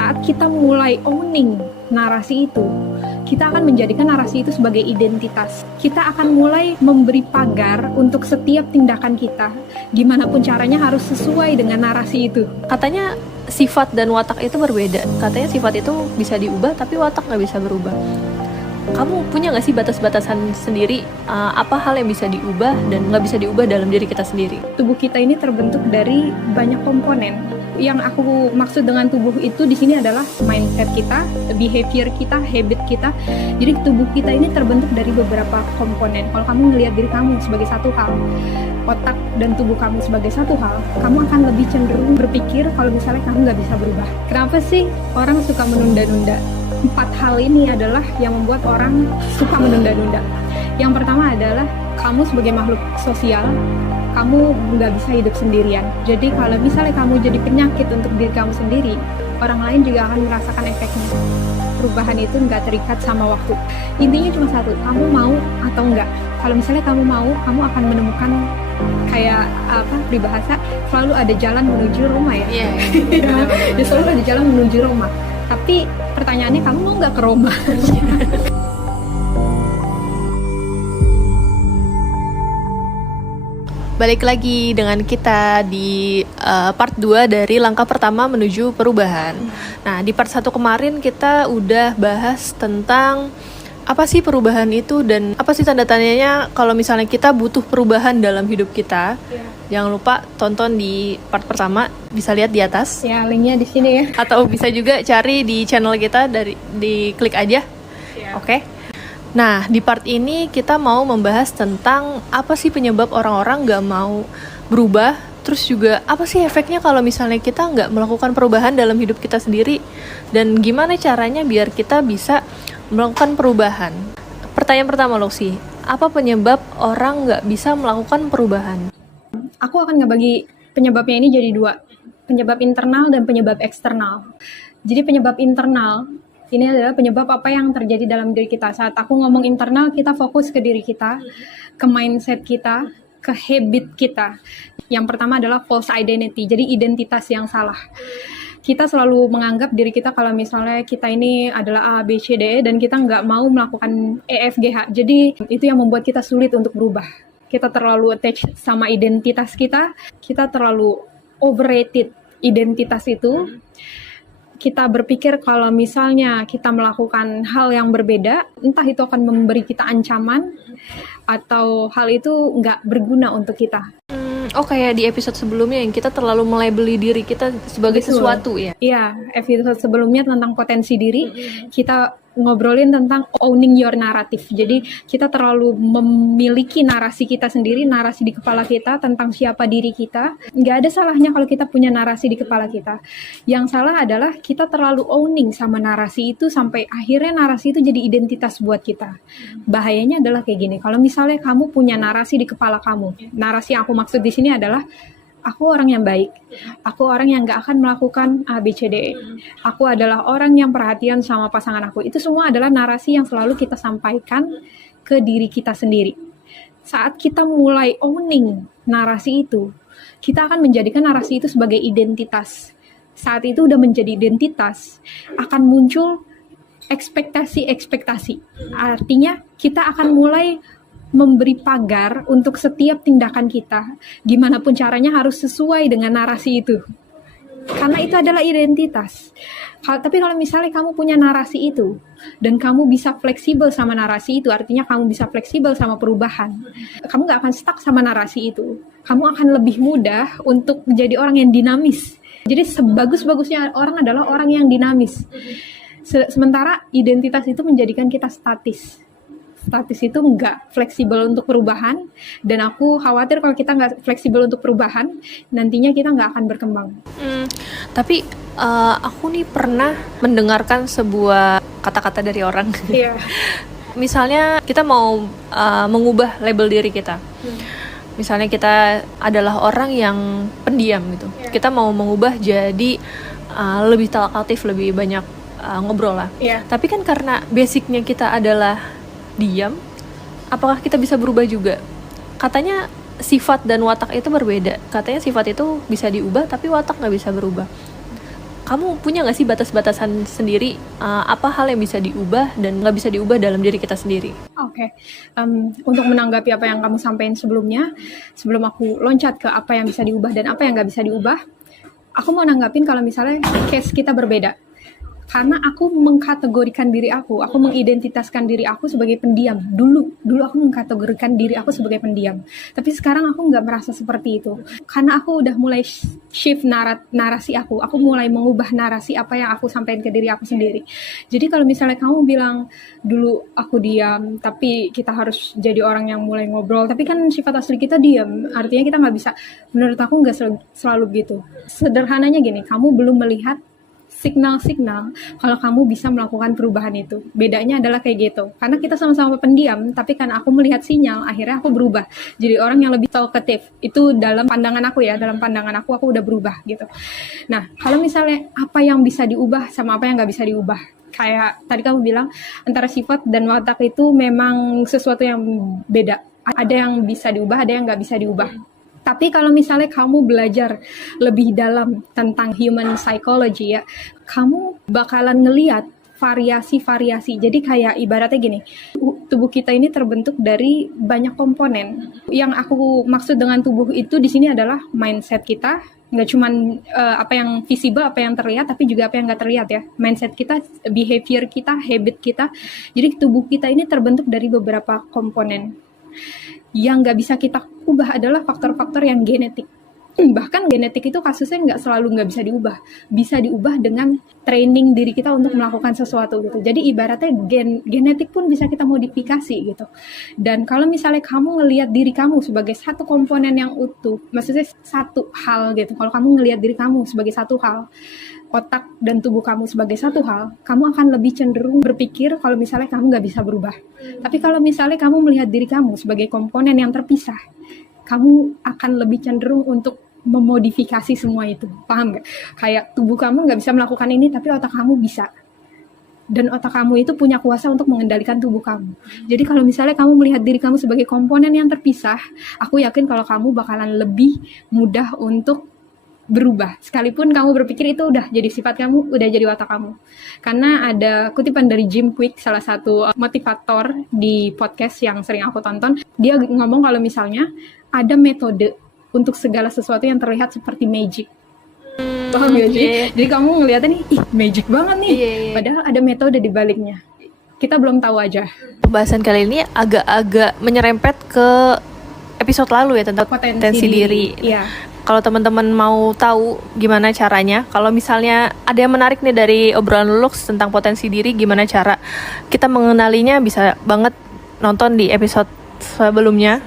Saat kita mulai owning narasi itu, kita akan menjadikan narasi itu sebagai identitas. Kita akan mulai memberi pagar untuk setiap tindakan kita. Gimana pun caranya harus sesuai dengan narasi itu. Katanya sifat dan watak itu berbeda. Katanya sifat itu bisa diubah, tapi watak nggak bisa berubah. Kamu punya nggak sih batas-batasan sendiri? Apa hal yang bisa diubah dan nggak bisa diubah dalam diri kita sendiri? Tubuh kita ini terbentuk dari banyak komponen. Yang aku maksud dengan tubuh itu di sini adalah mindset kita, behavior kita, habit kita. Jadi tubuh kita ini terbentuk dari beberapa komponen. Kalau kamu melihat diri kamu sebagai satu hal, otak dan tubuh kamu sebagai satu hal, kamu akan lebih cenderung berpikir kalau misalnya kamu nggak bisa berubah. Kenapa sih orang suka menunda-nunda? 4 hal ini adalah yang membuat orang suka menunda-nunda. Yang pertama adalah kamu sebagai makhluk sosial, kamu nggak bisa hidup sendirian. Jadi kalau misalnya kamu jadi penyakit untuk diri kamu sendiri, orang lain juga akan merasakan efeknya. Perubahan itu nggak terikat sama waktu. Intinya cuma satu, kamu mau atau enggak. Kalau misalnya kamu mau, kamu akan menemukan kayak peribahasa, selalu ada jalan menuju Roma ya. Iya. Ya, selalu ada jalan menuju Roma. Tapi pertanyaannya, kamu mau nggak ke Roma? Balik lagi dengan kita di part 2 dari langkah pertama menuju perubahan. Nah, di part 1 kemarin kita udah bahas tentang apa sih perubahan itu dan apa sih tanda tanyanya kalau misalnya kita butuh perubahan dalam hidup kita. Jangan lupa tonton di part pertama, bisa lihat di atas. Ya, linknya di sini ya. Atau bisa juga cari di channel kita di klik aja. Oke. Nah, di part ini kita mau membahas tentang apa sih penyebab orang-orang gak mau berubah. Terus juga apa sih efeknya kalau misalnya kita gak melakukan perubahan dalam hidup kita sendiri. Dan gimana caranya biar kita bisa melakukan perubahan. Pertanyaan pertama, Loksi, apa penyebab orang gak bisa melakukan perubahan? Aku akan ngebagi penyebabnya ini jadi 2. Penyebab internal dan penyebab eksternal. Jadi penyebab internal ini adalah penyebab apa yang terjadi dalam diri kita. Saat aku ngomong internal, kita fokus ke diri kita, ke mindset kita, ke habit kita. Yang pertama adalah false identity, jadi identitas yang salah. Kita selalu menganggap diri kita kalau misalnya kita ini adalah A, B, C, D, dan kita nggak mau melakukan E, F, G, H. Jadi itu yang membuat kita sulit untuk berubah. Kita terlalu attached sama identitas kita terlalu overrated identitas itu. Kita berpikir kalau misalnya kita melakukan hal yang berbeda, entah itu akan memberi kita ancaman, atau hal itu nggak berguna untuk kita. Kayak di episode sebelumnya yang kita terlalu melabeli diri kita sebagai sesuatu ya? Iya, episode sebelumnya tentang potensi diri, kita ngobrolin tentang owning your narrative. Jadi kita terlalu memiliki narasi kita sendiri, narasi di kepala kita tentang siapa diri kita. Nggak ada salahnya kalau kita punya narasi di kepala kita. Yang salah adalah kita terlalu owning sama narasi itu sampai akhirnya narasi itu jadi identitas buat kita. Bahayanya adalah kayak gini, kalau misalnya kamu punya narasi di kepala kamu, narasi yang aku maksud di sini adalah aku orang yang baik, aku orang yang gak akan melakukan A, B, C, D, E. Aku adalah orang yang perhatian sama pasangan aku. Itu semua adalah narasi yang selalu kita sampaikan ke diri kita sendiri. Saat kita mulai owning narasi itu, kita akan menjadikan narasi itu sebagai identitas. Saat itu udah menjadi identitas, akan muncul ekspektasi-ekspektasi. Artinya kita akan mulai memberi pagar untuk setiap tindakan kita. Gimana pun caranya harus sesuai dengan narasi itu. Karena itu adalah identitas. Tapi kalau misalnya kamu punya narasi itu, dan kamu bisa fleksibel sama narasi itu, artinya kamu bisa fleksibel sama perubahan. Kamu gak akan stuck sama narasi itu. Kamu akan lebih mudah untuk menjadi orang yang dinamis. Jadi sebagus-bagusnya orang adalah orang yang dinamis. Sementara identitas itu menjadikan kita statis. Statis itu nggak fleksibel untuk perubahan, dan aku khawatir kalau kita nggak fleksibel untuk perubahan, nantinya kita nggak akan berkembang. Tapi aku nih pernah mendengarkan sebuah kata-kata dari orang. Iya. Misalnya kita mau mengubah label diri kita. Misalnya kita adalah orang yang pendiam gitu. Yeah. Kita mau mengubah jadi lebih talkatif, lebih banyak ngobrol lah. Yeah. Tapi kan karena basicnya kita adalah diam, apakah kita bisa berubah juga? Katanya sifat dan watak itu berbeda. Katanya sifat itu bisa diubah, tapi watak nggak bisa berubah. kamu punya nggak sih batas-batasan sendiri, apa hal yang bisa diubah dan nggak bisa diubah dalam diri kita sendiri? Oke. Untuk menanggapi apa yang kamu sampaikan sebelumnya, sebelum aku loncat ke apa yang bisa diubah dan apa yang nggak bisa diubah, aku mau nanggapin kalau misalnya case kita berbeda. Karena aku mengkategorikan diri aku mengidentitaskan diri aku sebagai pendiam. Dulu aku mengkategorikan diri aku sebagai pendiam. Tapi sekarang aku nggak merasa seperti itu. Karena aku udah mulai shift narasi aku mulai mengubah narasi apa yang aku sampaikan ke diri aku sendiri. Jadi kalau misalnya kamu bilang, dulu aku diam, tapi kita harus jadi orang yang mulai ngobrol. Tapi kan sifat asli kita diam, artinya kita nggak bisa. Menurut aku nggak selalu gitu. Sederhananya gini, kamu belum melihat signal-signal kalau kamu bisa melakukan perubahan itu. Bedanya adalah kayak gitu. Karena kita sama-sama pendiam, tapi kan aku melihat sinyal, akhirnya aku berubah. Jadi orang yang lebih talkative. Itu dalam pandangan aku ya, dalam pandangan aku udah berubah gitu. Nah, kalau misalnya apa yang bisa diubah sama apa yang nggak bisa diubah. Kayak tadi kamu bilang, antara sifat dan watak itu memang sesuatu yang beda. Ada yang bisa diubah, ada yang nggak bisa diubah. Tapi kalau misalnya kamu belajar lebih dalam tentang human psychology ya, kamu bakalan ngeliat variasi-variasi. Jadi kayak ibaratnya gini, tubuh kita ini terbentuk dari banyak komponen. Yang aku maksud dengan tubuh itu di sini adalah mindset kita. Nggak cuman apa yang visible, apa yang terlihat, tapi juga apa yang nggak terlihat ya. Mindset kita, behavior kita, habit kita. Jadi tubuh kita ini terbentuk dari beberapa komponen. Yang nggak bisa kita ubah adalah faktor-faktor yang genetik. Bahkan genetik itu kasusnya nggak selalu nggak bisa diubah. Bisa diubah dengan training diri kita untuk melakukan sesuatu gitu. Jadi ibaratnya genetik pun bisa kita modifikasi gitu. Dan kalau misalnya kamu ngelihat diri kamu sebagai satu komponen yang utuh, maksudnya satu hal gitu. Kalau kamu ngelihat diri kamu sebagai satu hal, otak dan tubuh kamu sebagai satu hal, kamu akan lebih cenderung berpikir kalau misalnya kamu nggak bisa berubah. Tapi kalau misalnya kamu melihat diri kamu sebagai komponen yang terpisah, kamu akan lebih cenderung untuk memodifikasi semua itu. Paham nggak? Kayak tubuh kamu nggak bisa melakukan ini, tapi otak kamu bisa. Dan otak kamu itu punya kuasa untuk mengendalikan tubuh kamu. Jadi kalau misalnya kamu melihat diri kamu sebagai komponen yang terpisah, aku yakin kalau kamu bakalan lebih mudah untuk berubah. Sekalipun kamu berpikir itu udah jadi sifat kamu, udah jadi watak kamu. Karena ada kutipan dari Jim Kwik, salah satu motivator di podcast yang sering aku tonton. Dia ngomong kalau misalnya ada metode untuk segala sesuatu yang terlihat seperti magic. Paham gak sih? Jadi kamu ngeliatnya nih, ih magic banget nih. Padahal ada metode di baliknya. Kita belum tahu aja. Pembahasan kali ini agak-agak menyerempet ke episode lalu ya tentang potensi diri. Iya. Kalau teman-teman mau tahu gimana caranya, kalau misalnya ada yang menarik nih dari obrolan Lulux tentang potensi diri, gimana cara kita mengenalinya, bisa banget nonton di episode sebelumnya.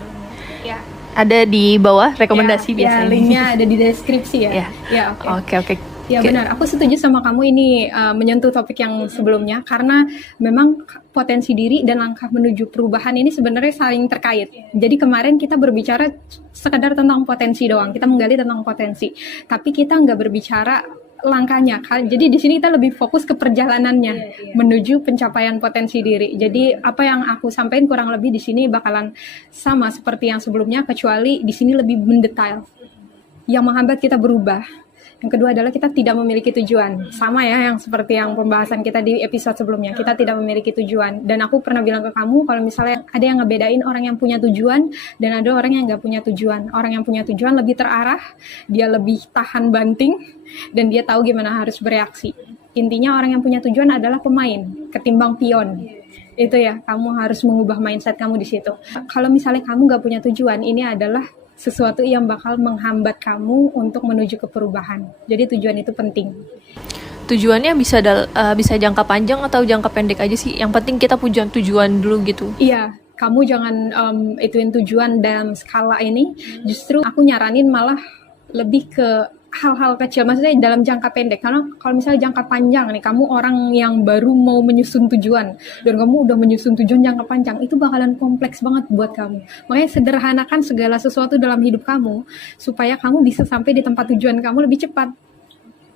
Ya. Ada di bawah rekomendasi biasanya. Ya, linknya ada di deskripsi ya. Ya, oke. Ya benar, aku setuju sama kamu ini menyentuh topik yang sebelumnya, karena memang potensi diri dan langkah menuju perubahan ini sebenarnya saling terkait. Jadi kemarin kita berbicara sekedar tentang potensi doang, kita menggali tentang potensi, tapi kita nggak berbicara langkahnya. Jadi di sini kita lebih fokus ke perjalanannya menuju pencapaian potensi diri. Jadi apa yang aku sampaikan kurang lebih di sini bakalan sama seperti yang sebelumnya, kecuali di sini lebih mendetail. Yang menghambat kita berubah. Yang kedua adalah kita tidak memiliki tujuan. Sama ya yang seperti yang pembahasan kita di episode sebelumnya. Kita tidak memiliki tujuan. Dan aku pernah bilang ke kamu kalau misalnya ada yang ngebedain orang yang punya tujuan dan ada orang yang nggak punya tujuan. Orang yang punya tujuan lebih terarah, dia lebih tahan banting, dan dia tahu gimana harus bereaksi. Intinya orang yang punya tujuan adalah pemain ketimbang pion. Itu ya, kamu harus mengubah mindset kamu di situ. Kalau misalnya kamu nggak punya tujuan, ini adalah sesuatu yang bakal menghambat kamu untuk menuju ke perubahan. Jadi tujuan itu penting. Tujuannya bisa jangka panjang atau jangka pendek aja sih. Yang penting kita punya tujuan dulu gitu. Iya, kamu jangan ituin tujuan dalam skala ini. Justru aku nyaranin malah lebih ke hal-hal kecil, maksudnya dalam jangka pendek. Karena kalau misalnya jangka panjang nih, kamu orang yang baru mau menyusun tujuan dan kamu udah menyusun tujuan jangka panjang, itu bakalan kompleks banget buat kamu. Makanya sederhanakan segala sesuatu dalam hidup kamu supaya kamu bisa sampai di tempat tujuan kamu lebih cepat.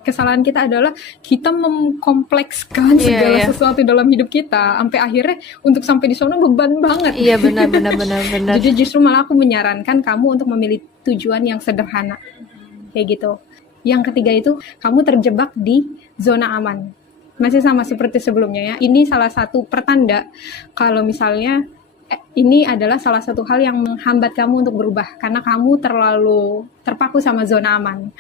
Kesalahan kita adalah kita mengkomplekskan segala sesuatu dalam hidup kita sampai akhirnya untuk sampai di sana beban banget. Iya, benar. Jadi justru malah aku menyarankan kamu untuk memilih tujuan yang sederhana. Kayak gitu. Yang ketiga itu kamu terjebak di zona aman. Masih sama seperti sebelumnya ya. Ini salah satu pertanda kalau misalnya ini adalah salah satu hal yang menghambat kamu untuk berubah karena kamu terlalu terpaku sama zona aman.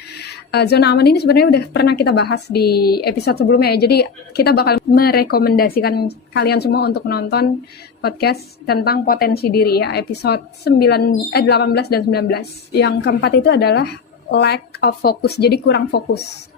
Zona aman ini sebenarnya udah pernah kita bahas di episode sebelumnya ya. Jadi kita bakal merekomendasikan kalian semua untuk nonton podcast tentang potensi diri ya, episode 18 dan 19. Yang keempat itu adalah lack of focus, jadi kurang fokus.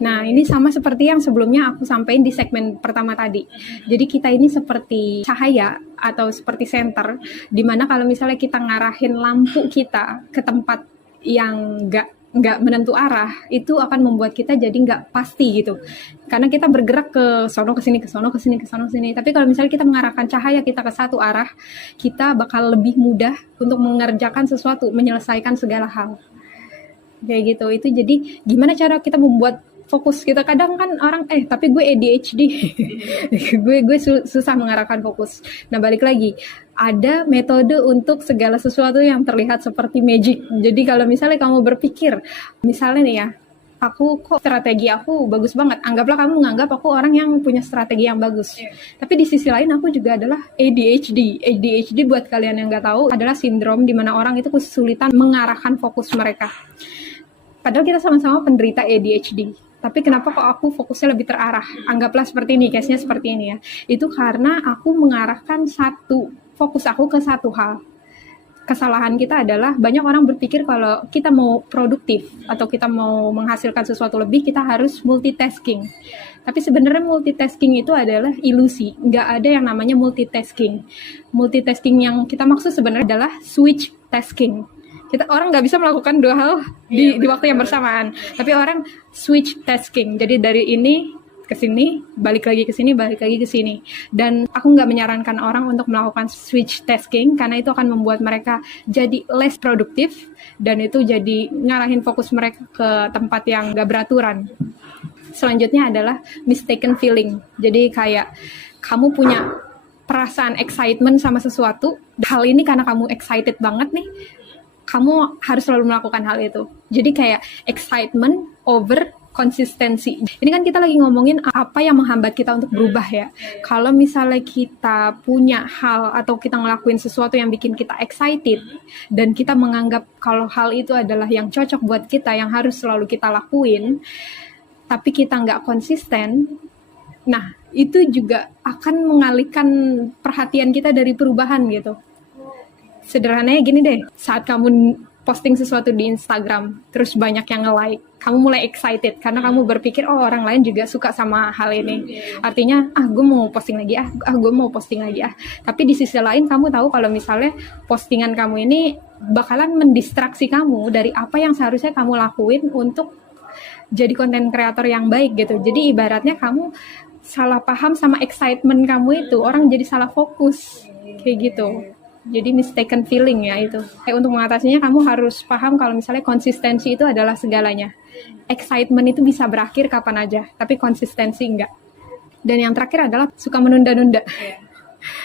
Nah, ini sama seperti yang sebelumnya aku sampaikan di segmen pertama tadi. Jadi kita ini seperti cahaya atau seperti senter, di mana kalau misalnya kita ngarahin lampu kita ke tempat yang nggak menentu arah, itu akan membuat kita jadi nggak pasti gitu. Karena kita bergerak ke sono ke sini ke sono ke sini ke sono ke sini. Tapi kalau misalnya kita mengarahkan cahaya kita ke satu arah, kita bakal lebih mudah untuk mengerjakan sesuatu, menyelesaikan segala hal. Kayak gitu. Itu jadi gimana cara kita membuat fokus kita. Kadang kan orang tapi gue ADHD. gue susah mengarahkan fokus. Nah, balik lagi, ada metode untuk segala sesuatu yang terlihat seperti magic. Jadi kalau misalnya kamu berpikir, misalnya nih ya, strategi aku bagus banget. Anggaplah kamu menganggap aku orang yang punya strategi yang bagus. Tapi di sisi lain aku juga adalah ADHD. ADHD buat kalian yang nggak tahu adalah sindrom di mana orang itu kesulitan mengarahkan fokus mereka. Padahal kita sama-sama penderita ADHD. Tapi kenapa kok aku fokusnya lebih terarah? Anggaplah seperti ini, case-nya seperti ini ya. Itu karena aku mengarahkan fokus aku ke satu hal. Kesalahan kita adalah banyak orang berpikir kalau kita mau produktif atau kita mau menghasilkan sesuatu lebih, kita harus multitasking. Tapi sebenarnya multitasking itu adalah ilusi. Nggak ada yang namanya multitasking. Multitasking yang kita maksud sebenarnya adalah switch tasking. Orang nggak bisa melakukan dua hal di waktu yang bersamaan. Tapi orang switch tasking. Jadi dari ini ke sini, balik lagi ke sini, balik lagi ke sini. Dan aku nggak menyarankan orang untuk melakukan switch tasking karena itu akan membuat mereka jadi less produktif dan itu jadi ngarahin fokus mereka ke tempat yang nggak beraturan. Selanjutnya adalah mistaken feeling. Jadi kayak kamu punya perasaan excitement sama sesuatu. Hal ini karena kamu excited banget nih, kamu harus selalu melakukan hal itu. Jadi kayak excitement over konsistensi. Ini kan kita lagi ngomongin apa yang menghambat kita untuk berubah ya. Kalau misalnya kita punya hal atau kita ngelakuin sesuatu yang bikin kita excited dan kita menganggap kalau hal itu adalah yang cocok buat kita, yang harus selalu kita lakuin, tapi kita nggak konsisten, nah itu juga akan mengalihkan perhatian kita dari perubahan gitu. Sederhananya gini deh, saat kamu posting sesuatu di Instagram, terus banyak yang nge-like, kamu mulai excited, karena kamu berpikir, oh orang lain juga suka sama hal ini. Artinya, gue mau posting lagi, gue mau posting lagi. Tapi di sisi lain, kamu tahu kalau misalnya postingan kamu ini bakalan mendistraksi kamu dari apa yang seharusnya kamu lakuin untuk jadi konten kreator yang baik gitu. Jadi ibaratnya kamu salah paham sama excitement kamu itu, orang jadi salah fokus, kayak gitu. Jadi mistaken feeling ya itu. Untuk mengatasinya kamu harus paham kalau misalnya konsistensi itu adalah segalanya. Excitement itu bisa berakhir kapan aja, tapi konsistensi enggak. Dan yang terakhir adalah suka menunda-nunda.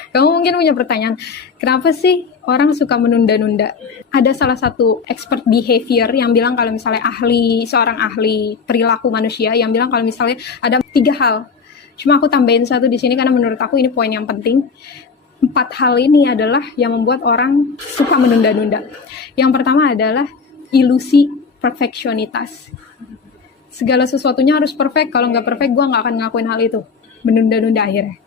Kamu mungkin punya pertanyaan, kenapa sih orang suka menunda-nunda? Ada salah satu expert behavior yang bilang kalau misalnya seorang ahli perilaku manusia yang bilang kalau misalnya ada 3 hal. Cuma aku tambahin 1 di sini karena menurut aku ini poin yang penting. 4 hal ini adalah yang membuat orang suka menunda-nunda. Yang pertama adalah ilusi perfeksionitas. Segala sesuatunya harus perfect, kalau nggak perfect gue nggak akan ngelakuin hal itu. Menunda-nunda akhirnya.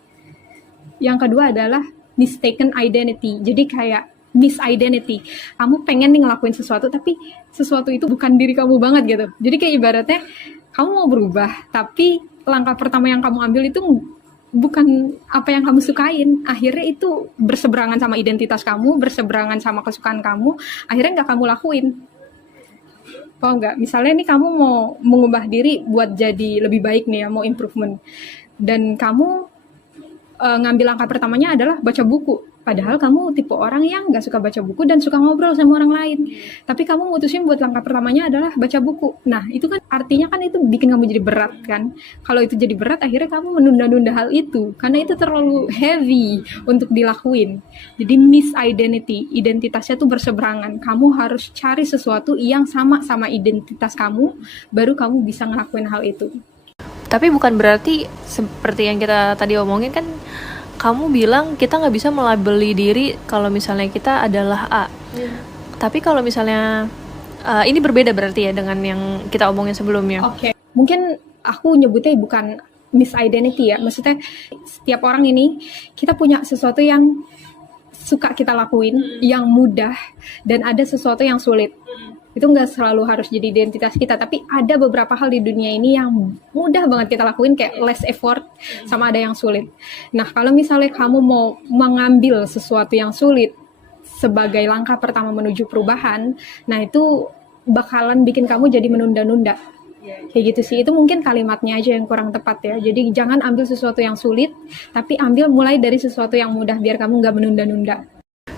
Yang kedua adalah mistaken identity. Jadi kayak misidentity. Kamu pengen nih ngelakuin sesuatu, tapi sesuatu itu bukan diri kamu banget gitu. Jadi kayak ibaratnya, kamu mau berubah, tapi langkah pertama yang kamu ambil itu bukan apa yang kamu sukain. Akhirnya itu berseberangan sama identitas kamu, berseberangan sama kesukaan kamu, akhirnya nggak kamu lakuin. Paham nggak? Misalnya nih kamu mau mengubah diri buat jadi lebih baik nih ya, mau improvement, dan kamu ngambil langkah pertamanya adalah baca buku. Padahal kamu tipe orang yang gak suka baca buku dan suka ngobrol sama orang lain. Tapi kamu mutusin buat langkah pertamanya adalah baca buku. Nah, itu kan artinya kan itu bikin kamu jadi berat kan. Kalau itu jadi berat, akhirnya kamu menunda-nunda hal itu. Karena itu terlalu heavy untuk dilakuin. Jadi misidentity, identitasnya tuh berseberangan. Kamu harus cari sesuatu yang sama identitas kamu, baru kamu bisa ngelakuin hal itu. Tapi bukan berarti seperti yang kita tadi omongin kan, kamu bilang kita nggak bisa melabeli diri kalau misalnya kita adalah A. Tapi kalau misalnya ini berbeda berarti ya dengan yang kita omongin sebelumnya. Oke. Mungkin aku nyebutnya bukan misidentity ya. Maksudnya setiap orang ini kita punya sesuatu yang suka kita lakuin, yang mudah, dan ada sesuatu yang sulit. Itu nggak selalu harus jadi identitas kita, tapi ada beberapa hal di dunia ini yang mudah banget kita lakuin, kayak less effort, sama ada yang sulit. Nah, kalau misalnya kamu mau mengambil sesuatu yang sulit sebagai langkah pertama menuju perubahan, nah itu bakalan bikin kamu jadi menunda-nunda. Kayak gitu sih, itu mungkin kalimatnya aja yang kurang tepat ya. Jadi jangan ambil sesuatu yang sulit, tapi ambil mulai dari sesuatu yang mudah, biar kamu nggak menunda-nunda.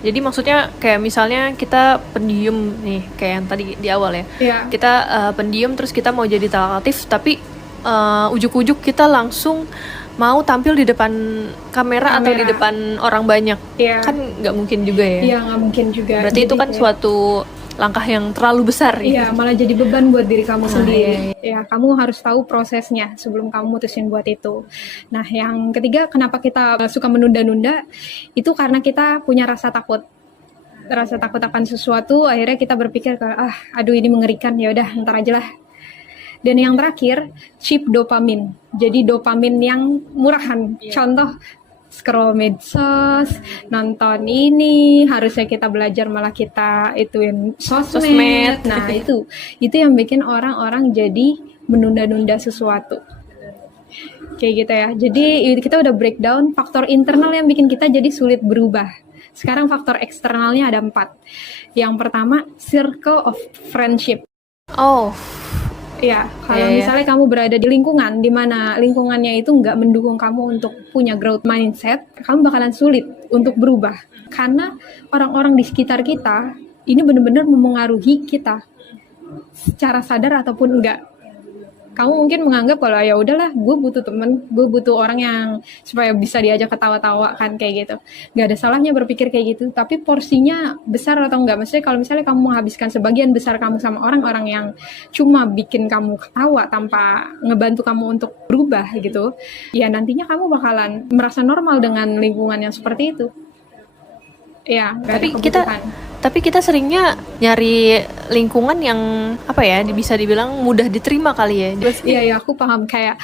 Jadi maksudnya kayak misalnya kita pendiam nih, kayak yang tadi di awal ya. Iya. Kita pendiam terus kita mau jadi talkatif, tapi ujuk-ujuk kita langsung mau tampil di depan kamera atau di depan orang banyak. Iya. Kan nggak mungkin juga ya. Iya, nggak mungkin juga. Berarti itu kan suatu langkah yang terlalu besar ya. Iya, malah jadi beban buat diri kamu sendiri. Ya, kamu harus tahu prosesnya sebelum kamu mutusin buat itu. Nah, yang ketiga, kenapa kita suka menunda-nunda? Itu karena kita punya rasa takut. Rasa takut akan sesuatu, akhirnya kita berpikir aduh ini mengerikan, ya udah ntar aja lah. Dan yang terakhir, cheap dopamin. Jadi dopamin yang murahan. Contoh, scroll medsos, nonton ini, harusnya kita belajar malah kita ituin sosmed. Nah, itu yang bikin orang-orang jadi menunda-nunda sesuatu. Kayak gitu ya. Jadi kita udah breakdown faktor internal yang bikin kita jadi sulit berubah. Sekarang faktor eksternalnya ada 4. Yang pertama, circle of friendship. Ya, kalau misalnya kamu berada di lingkungan di mana lingkungannya itu nggak mendukung kamu untuk punya growth mindset, kamu bakalan sulit untuk berubah. Karena orang-orang di sekitar kita ini benar-benar memengaruhi kita secara sadar ataupun enggak. Kamu mungkin menganggap kalau ya udahlah, gue butuh temen, gue butuh orang yang supaya bisa diajak ketawa-tawa kan, kayak gitu. Gak ada salahnya berpikir kayak gitu, tapi porsinya besar atau enggak. Maksudnya kalau misalnya kamu menghabiskan sebagian besar kamu sama orang-orang yang cuma bikin kamu ketawa tanpa ngebantu kamu untuk berubah gitu, ya nantinya kamu bakalan merasa normal dengan lingkungan yang seperti itu. Ya, tapi kita seringnya nyari lingkungan yang bisa dibilang mudah diterima kali ya. Iya, aku paham. Kayak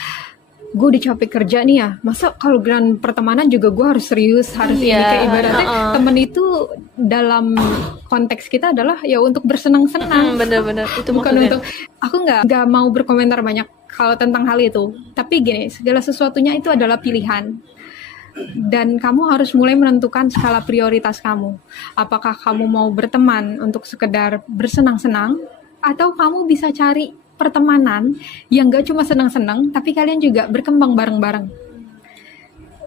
gue udah capek kerja nih ya, masa kalau grand pertemanan juga gue harus serius, harus ini, kayak ibaratnya temen itu dalam konteks kita adalah ya untuk bersenang-senang. Bener-bener itu bukan maksudnya. untuk, aku nggak mau berkomentar banyak kalau tentang hal itu, tapi gini, segala sesuatunya itu adalah pilihan. Dan kamu harus mulai menentukan skala prioritas kamu. Apakah kamu mau berteman untuk sekedar bersenang-senang, atau kamu bisa cari pertemanan yang gak cuma senang-senang, tapi kalian juga berkembang bareng-bareng.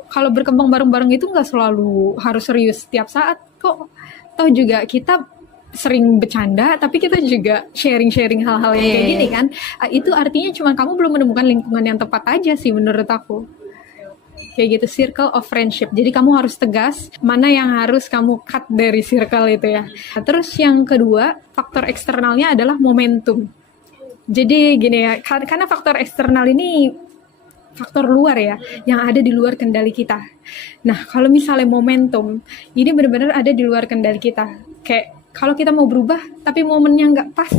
Kalau berkembang bareng-bareng itu gak selalu harus serius setiap saat kok. Toh juga kita sering bercanda, tapi kita juga sharing-sharing hal-hal yang kayak gini kan. Itu artinya cuma kamu belum menemukan lingkungan yang tepat aja sih menurut aku. Kayak gitu, circle of friendship. Jadi kamu harus tegas mana yang harus kamu cut dari circle itu ya. Nah, terus yang kedua, faktor eksternalnya adalah momentum. Jadi gini ya, karena faktor eksternal ini faktor luar ya, yang ada di luar kendali kita. Nah, kalau misalnya momentum, ini benar-benar ada di luar kendali kita. Kayak kalau kita mau berubah, tapi momennya nggak pas,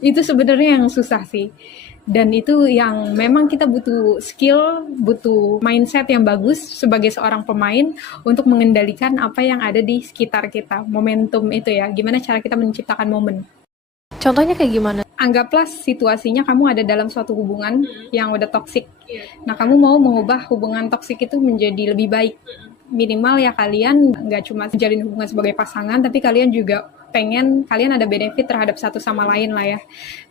itu sebenarnya yang susah sih. Dan itu yang memang kita butuh skill, butuh mindset yang bagus sebagai seorang pemain untuk mengendalikan apa yang ada di sekitar kita. Momentum itu ya, gimana cara kita menciptakan momen. Contohnya kayak gimana? Anggaplah situasinya kamu ada dalam suatu hubungan yang udah toksik. Nah, kamu mau mengubah hubungan toksik itu menjadi lebih baik. Minimal ya kalian nggak cuma menjalin hubungan sebagai pasangan, tapi kalian juga pengen kalian ada benefit terhadap satu sama lain lah ya.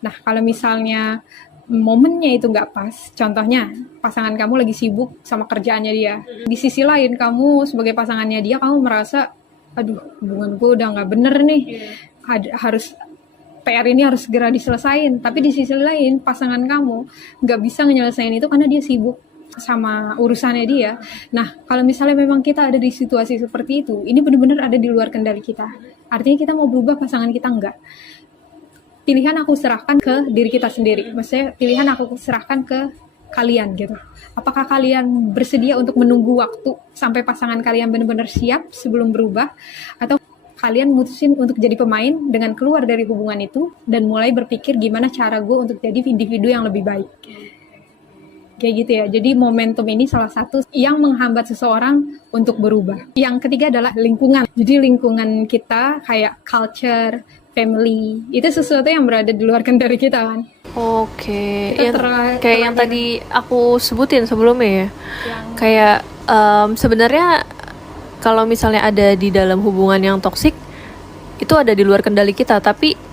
Nah, kalau misalnya momennya itu nggak pas, contohnya pasangan kamu lagi sibuk sama kerjaannya dia, di sisi lain kamu sebagai pasangannya dia, kamu merasa aduh hubungan gue udah nggak bener nih, harus PR ini harus segera diselesain, tapi di sisi lain pasangan kamu nggak bisa nyelesain itu karena dia sibuk sama urusannya dia. Nah, kalau misalnya memang kita ada di situasi seperti itu, ini benar-benar ada di luar kendali kita. Artinya kita mau berubah, pasangan kita enggak. Pilihan aku serahkan ke diri kita sendiri. Maksudnya pilihan aku serahkan ke kalian gitu. Apakah kalian bersedia untuk menunggu waktu sampai pasangan kalian benar-benar siap sebelum berubah, atau kalian mutusin untuk jadi pemain dengan keluar dari hubungan itu dan mulai berpikir gimana cara gue untuk jadi individu yang lebih baik. Kayak gitu ya. Jadi momentum ini salah satu yang menghambat seseorang untuk berubah. Yang ketiga adalah lingkungan. Jadi lingkungan kita kayak culture, family, itu sesuatu yang berada di luar kendali kita kan. Oke, kayak yang tadi aku sebutin sebelumnya ya. Kayak sebenarnya kalau misalnya ada di dalam hubungan yang toksik, itu ada di luar kendali kita, tapi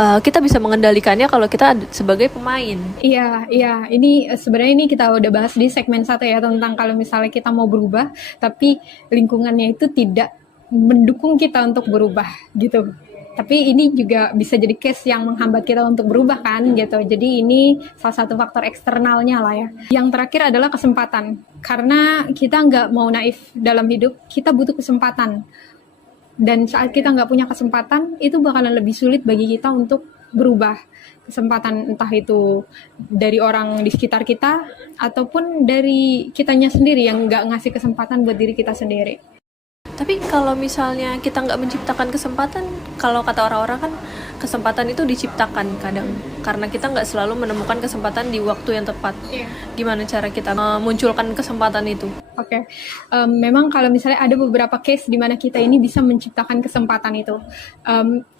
kita bisa mengendalikannya kalau kita sebagai pemain. Iya, ini sebenarnya ini kita udah bahas di segmen 1 ya, tentang kalau misalnya kita mau berubah, tapi lingkungannya itu tidak mendukung kita untuk berubah gitu. Tapi ini juga bisa jadi case yang menghambat kita untuk berubah kan gitu. Jadi ini salah satu faktor eksternalnya lah ya. Yang terakhir adalah kesempatan. Karena kita nggak mau naif dalam hidup, kita butuh kesempatan. Dan saat kita nggak punya kesempatan, itu bakalan lebih sulit bagi kita untuk berubah. Kesempatan entah itu dari orang di sekitar kita, ataupun dari kitanya sendiri yang nggak ngasih kesempatan buat diri kita sendiri. Tapi kalau misalnya kita nggak menciptakan kesempatan, kalau kata orang-orang kan kesempatan itu diciptakan kadang, karena kita nggak selalu menemukan kesempatan di waktu yang tepat. Gimana cara kita memunculkan kesempatan itu? Oke. Memang kalau misalnya ada beberapa case di mana kita ini bisa menciptakan kesempatan itu.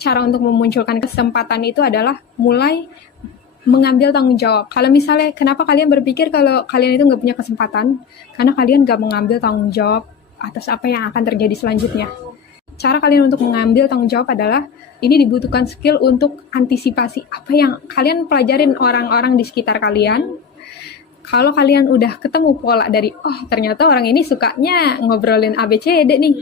Cara untuk memunculkan kesempatan itu adalah mulai mengambil tanggung jawab. Kalau misalnya kenapa kalian berpikir kalau kalian itu nggak punya kesempatan? Karena kalian nggak mengambil tanggung jawab atas apa yang akan terjadi selanjutnya. Cara kalian untuk mengambil tanggung jawab adalah ini dibutuhkan skill untuk antisipasi apa yang kalian pelajarin orang-orang di sekitar kalian. Kalau kalian udah ketemu pola dari, oh ternyata orang ini sukanya ngobrolin ABCD nih.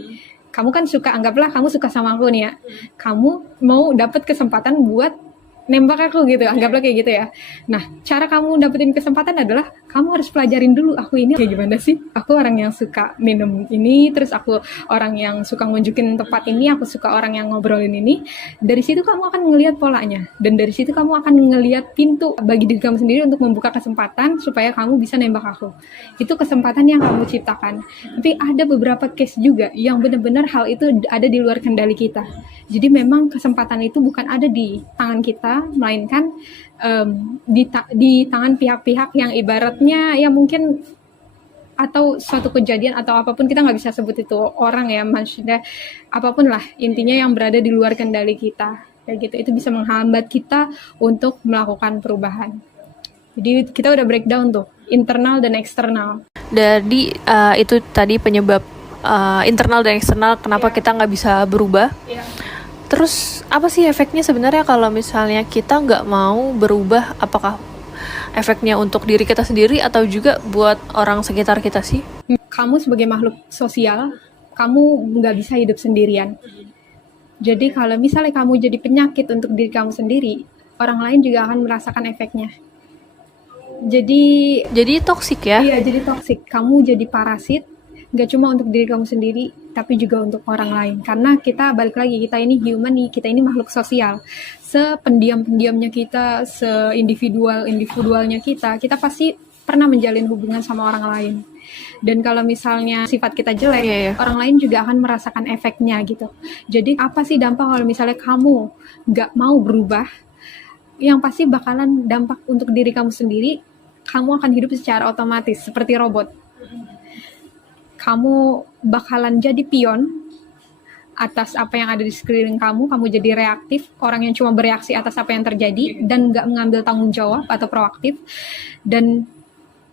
Kamu kan suka, anggaplah kamu suka sama aku nih ya. Kamu mau dapat kesempatan buat nembak aku gitu, anggaplah kayak gitu ya. Nah, cara kamu dapetin kesempatan adalah kamu harus pelajarin dulu aku ini kayak gimana sih. Aku orang yang suka minum ini, terus aku orang yang suka ngunjukin tempat ini, aku suka orang yang ngobrolin ini. Dari situ kamu akan ngelihat polanya, dan dari situ kamu akan ngelihat pintu bagi diri kamu sendiri untuk membuka kesempatan supaya kamu bisa nembak aku. Itu kesempatan yang kamu ciptakan. Tapi ada beberapa case juga yang benar-benar hal itu ada di luar kendali kita. Jadi memang kesempatan itu bukan ada di tangan kita, melainkan di tangan pihak-pihak yang ibaratnya ya mungkin, atau suatu kejadian atau apapun, kita nggak bisa sebut itu orang ya, maksudnya apapun lah intinya yang berada di luar kendali kita kayak gitu. Itu bisa menghambat kita untuk melakukan perubahan. Jadi kita udah breakdown tuh internal dan eksternal. Jadi itu tadi penyebab internal dan eksternal kenapa kita nggak bisa berubah. Terus apa sih efeknya sebenarnya kalau misalnya kita nggak mau berubah? Apakah efeknya untuk diri kita sendiri atau juga buat orang sekitar kita sih? Kamu sebagai makhluk sosial, kamu nggak bisa hidup sendirian. Jadi kalau misalnya kamu jadi penyakit untuk diri kamu sendiri, orang lain juga akan merasakan efeknya. Jadi toksik ya? Iya, jadi toksik. Kamu jadi parasit, nggak cuma untuk diri kamu sendiri, tapi juga untuk orang lain. Karena kita balik lagi, kita ini human nih, kita ini makhluk sosial. Sependiam-pendiamnya kita, seindividualnya kita pasti pernah menjalin hubungan sama orang lain. Dan kalau misalnya sifat kita jelek, orang lain juga akan merasakan efeknya gitu. Jadi apa sih dampak kalau misalnya kamu nggak mau berubah? Yang pasti bakalan dampak untuk diri kamu sendiri, kamu akan hidup secara otomatis seperti robot. Kamu bakalan jadi pion atas apa yang ada di sekeliling kamu jadi reaktif, orang yang cuma bereaksi atas apa yang terjadi dan nggak mengambil tanggung jawab atau proaktif. Dan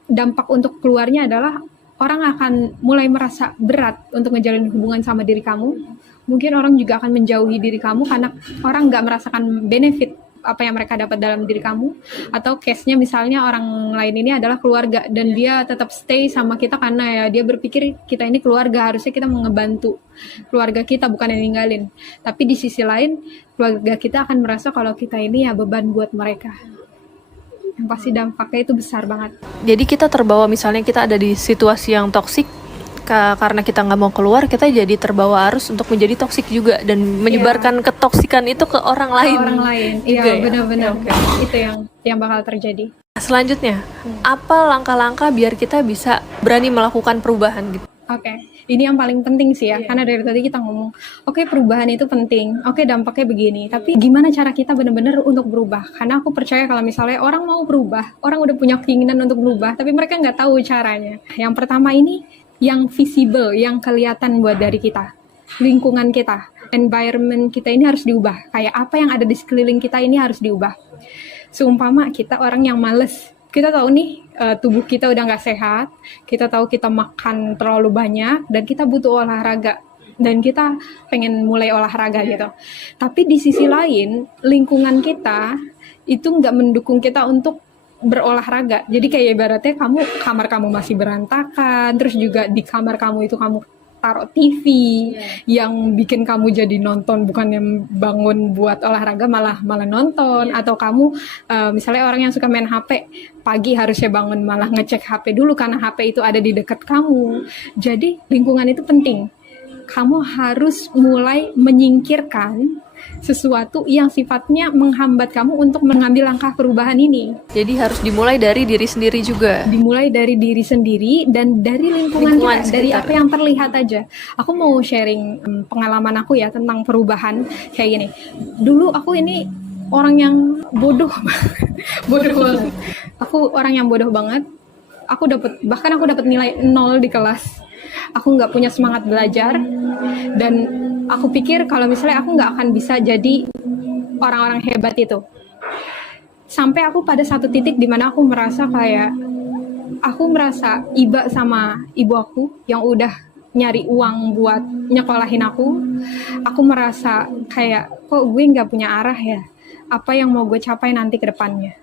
dampak untuk keluarnya adalah orang akan mulai merasa berat untuk ngejalin hubungan sama diri kamu. Mungkin orang juga akan menjauhi diri kamu karena orang nggak merasakan benefit apa yang mereka dapat dalam diri kamu, atau case-nya misalnya orang lain ini adalah keluarga dan dia tetap stay sama kita karena ya dia berpikir kita ini keluarga, harusnya kita mau ngebantu keluarga kita bukan yang ninggalin. Tapi di sisi lain keluarga kita akan merasa kalau kita ini ya beban buat mereka. Yang pasti dampaknya itu besar banget. Jadi kita terbawa, misalnya kita ada di situasi yang toksik, karena kita nggak mau keluar, kita jadi terbawa arus untuk menjadi toksik juga dan menyebarkan ketoksikan itu ke orang lain. Orang lain, iya ya? benar-benar. Oke. Itu yang bakal terjadi. Selanjutnya, apa langkah-langkah biar kita bisa berani melakukan perubahan gitu? Oke, ini yang paling penting sih ya, karena dari tadi kita ngomong, oke, perubahan itu penting, oke, dampaknya begini, tapi gimana cara kita benar-benar untuk berubah? Karena aku percaya kalau misalnya orang mau berubah, orang udah punya keinginan untuk berubah, tapi mereka nggak tahu caranya. Yang pertama ini, yang visible, yang kelihatan buat dari kita, lingkungan kita, environment kita ini harus diubah. Kayak apa yang ada di sekeliling kita ini harus diubah. Seumpama kita orang yang males, kita tahu nih tubuh kita udah nggak sehat, kita tahu kita makan terlalu banyak, dan kita butuh olahraga, dan kita pengen mulai olahraga gitu. Tapi di sisi lain, lingkungan kita itu nggak mendukung kita untuk berolahraga. Jadi kayak ibaratnya kamar kamu masih berantakan, terus juga di kamar kamu itu kamu taruh TV yang bikin kamu jadi nonton, bukan yang bangun buat olahraga malah nonton. Atau kamu misalnya orang yang suka main HP, pagi harusnya bangun malah ngecek HP dulu karena HP itu ada di dekat kamu. Jadi lingkungan itu penting. Kamu harus mulai menyingkirkan sesuatu yang sifatnya menghambat kamu untuk mengambil langkah perubahan ini. Jadi harus dimulai dari diri sendiri juga. Dimulai dari diri sendiri dan dari lingkungan kita, dari apa yang terlihat aja. Aku mau sharing pengalaman aku ya tentang perubahan kayak gini. Dulu aku ini orang yang bodoh, bodoh banget. Aku orang yang bodoh banget. Bahkan aku dapat nilai 0 di kelas. Aku nggak punya semangat belajar, dan aku pikir kalau misalnya aku nggak akan bisa jadi orang-orang hebat itu. Sampai aku pada satu titik di mana aku merasa iba sama ibu aku yang udah nyari uang buat nyekolahin aku. Aku merasa kayak, kok gue nggak punya arah ya? Apa yang mau gue capai nanti ke depannya?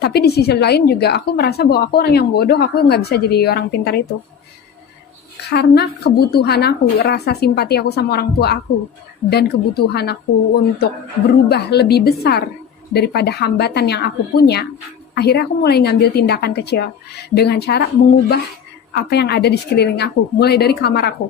Tapi di sisi lain juga aku merasa bahwa aku orang yang bodoh, aku nggak bisa jadi orang pintar itu. Karena kebutuhan aku, rasa simpati aku sama orang tua aku, dan kebutuhan aku untuk berubah lebih besar daripada hambatan yang aku punya, akhirnya aku mulai ngambil tindakan kecil dengan cara mengubah apa yang ada di sekeliling aku, mulai dari kamar aku.